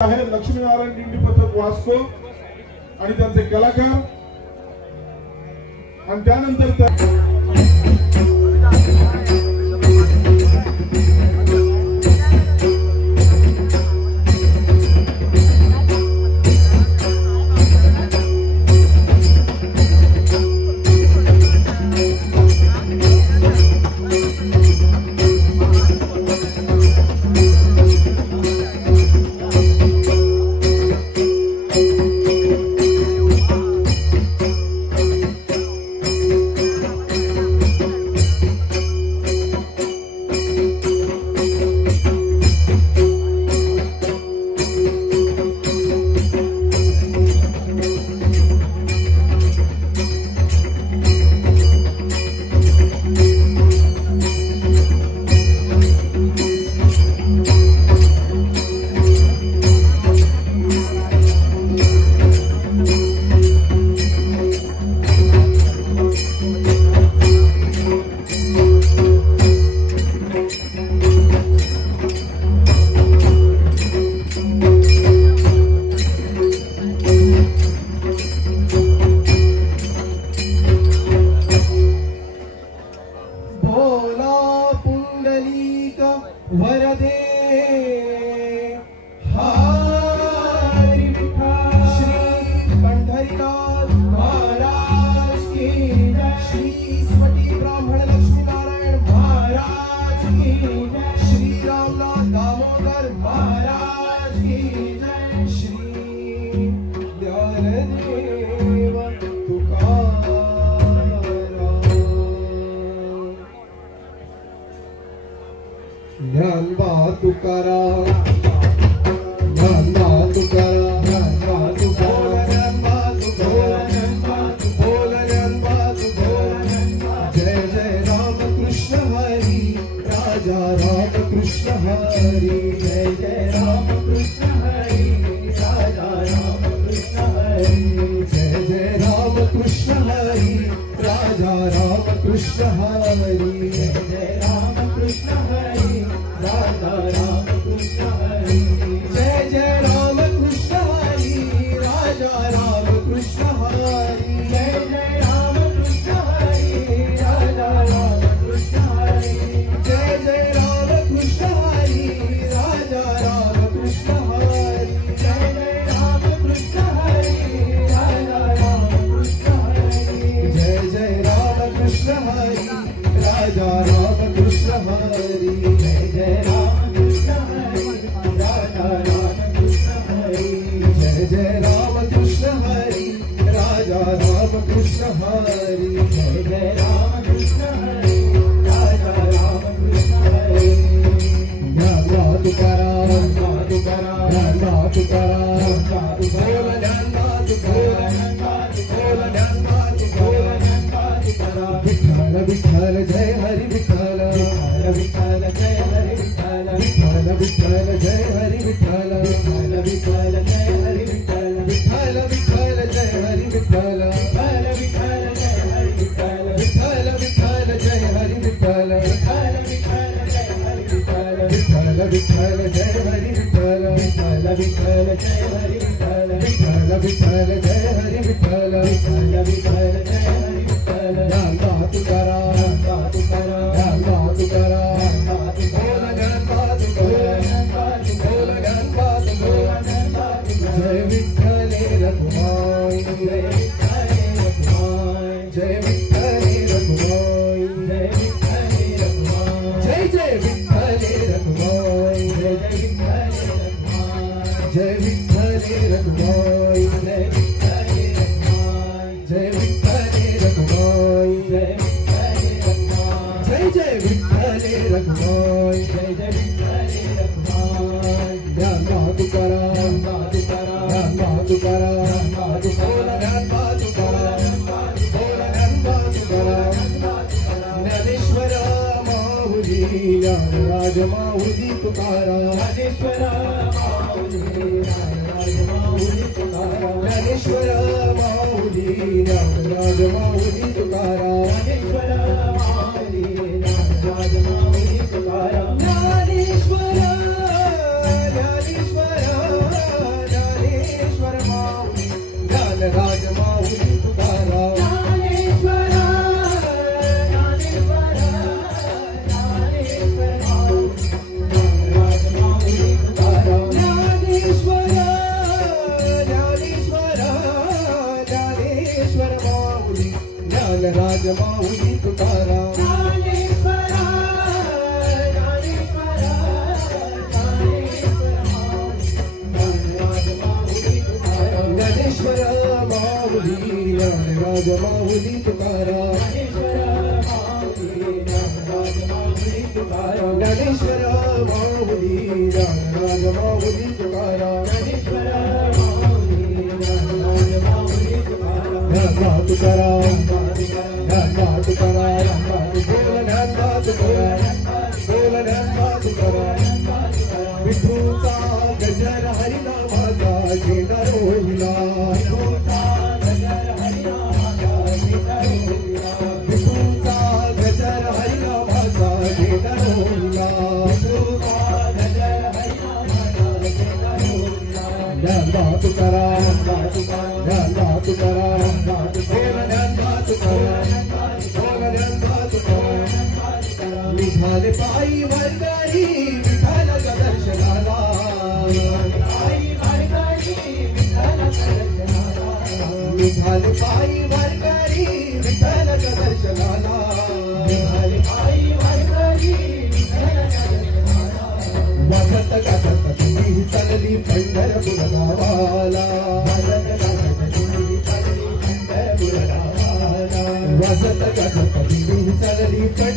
आहे लक्ष्मीनारायण दिंडी पथक वाचतो आणि त्यांचे कलाकार आणि त्यानंतर ज्ञानेश्वरा माऊली तुकाराम ज्ञानेश्वर माऊली ज्ञानराज माऊली तुकाराम ज्ञानेश्वर माऊली ज्ञानराज माऊली तुकाराम ज्ञानबा तुकाराम ज्ञानबा तुकाराम बोल ज्ञानबा तुकाराम विठूचा गजर हरिनामाचा झेंडा रोहिला विठूचा गजर हरिनामाचा झेंडा रोहिला ज्ञानबा तुकाराम ज्ञानबा तुकाराम बोल ज्ञानबा तुकाराम निघाले पायी वरगाडी विठ्ठलाच्या दर्शनाला निघाले पायी वरगाडी विठ्ठलाच्या दर्शनाला वाजत गाजत तुम्ही चालली पंढरपूर गावाला वाजत गाजत तुम्ही चालली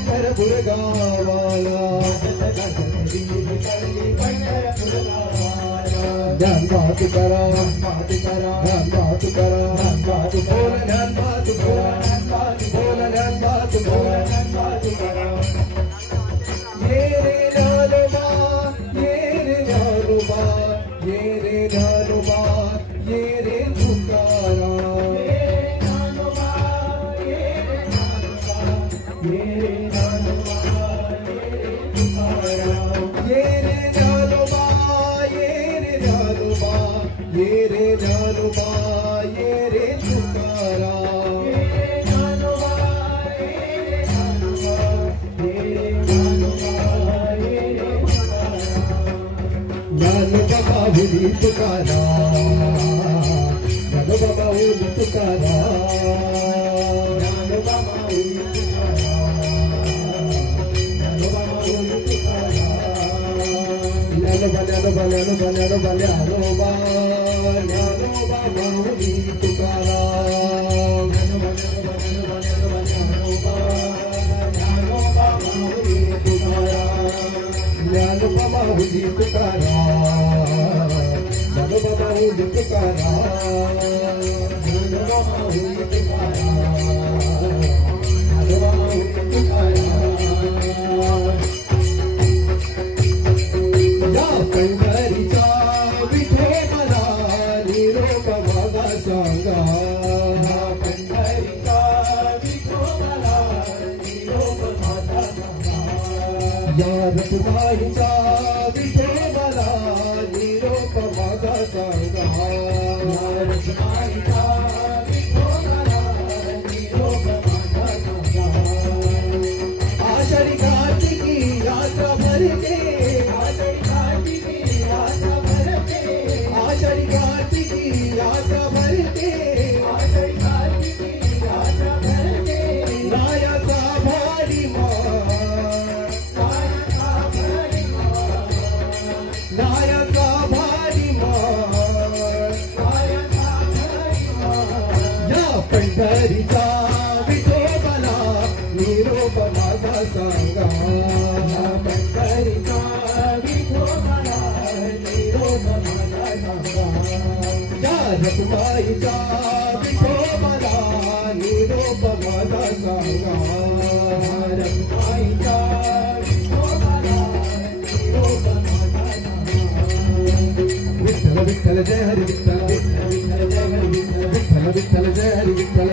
पंढरपूर गावाला ज्ञानबा तुकाराम ज्ञानबा तुकाराम बोल ज्ञानबा तुकाराम ये रे ज्ञानोबा ये रे ज्ञानोबा ये रे ज्ञानोबा ये रे तुकाराम ये रे ज्ञानोबा ये रे ज्ञानोबा ये रे ज्ञानोबा ये रे ज्ञानोबा ये रे तुकाराम ज्ञानोबा माऊली तुकाराम ज्ञानोबा माऊली तुकाराम ज्ञानोबा माऊली ज्ञानोबा माऊली तुकाराम ज्ञानोबा माऊली तुकाराम ज्ञानोबा माऊली तुकाराम ज्ञानोबा माऊली तुकाराम ज्ञानोबा माऊली तुकाराम या पंढरीचा विठोबा निरोप माझा सांगा पंढरीचा विठोबा निरोप माझा सांगा या रखुमाईचा विठोबा निरोप माझा सांगा या रखुमाईचा विठोबा निरोप माझा सांगा आषाढी कार्तिकी यात्रा भरते आषाढी कार्तिकी यात्रा भरते रायाचा भारी रायाचा भारी या पंढरीचा विठोबाला निरोप माझा सांगा पंढरीचा विठोबाला निरोप माझा सांगा या रखुमाईचा विठोबाला निरोप माझा सांगा रखुमाईचा विठोबाला निरोप माझा सांगा विठ्ठल विठ्ठल जय हरी विठ्ठल विठ्ठल विठ्ठल जय हरी विठ्ठल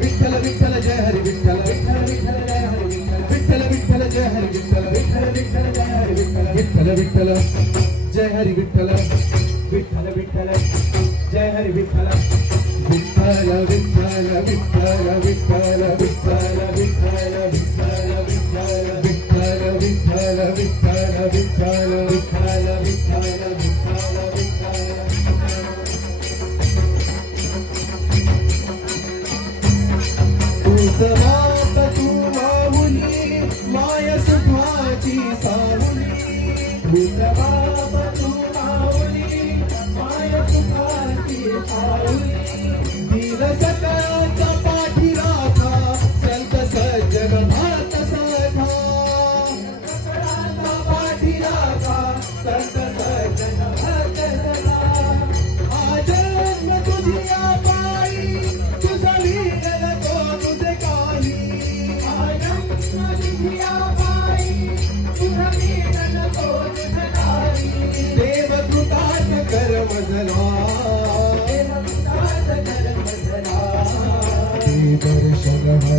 विठ्ठल विठ्ठल जय हरी विठ्ठल विठ्ठल विठ्ठल जय हरी विठ्ठल विठ्ठल विठ्ठल जय हरी विठ्ठल विठ्ठल विठ्ठल जय हरी विठ्ठल विठ्ठल विठ्ठल विठ्ठल विठ्ठल विठ्ठल विठ्ठल विठ्ठल विठ्ठल विठ्ठल विठ्ठल विठ्ठल विठ्ठल विठ्ठल विठ्ठल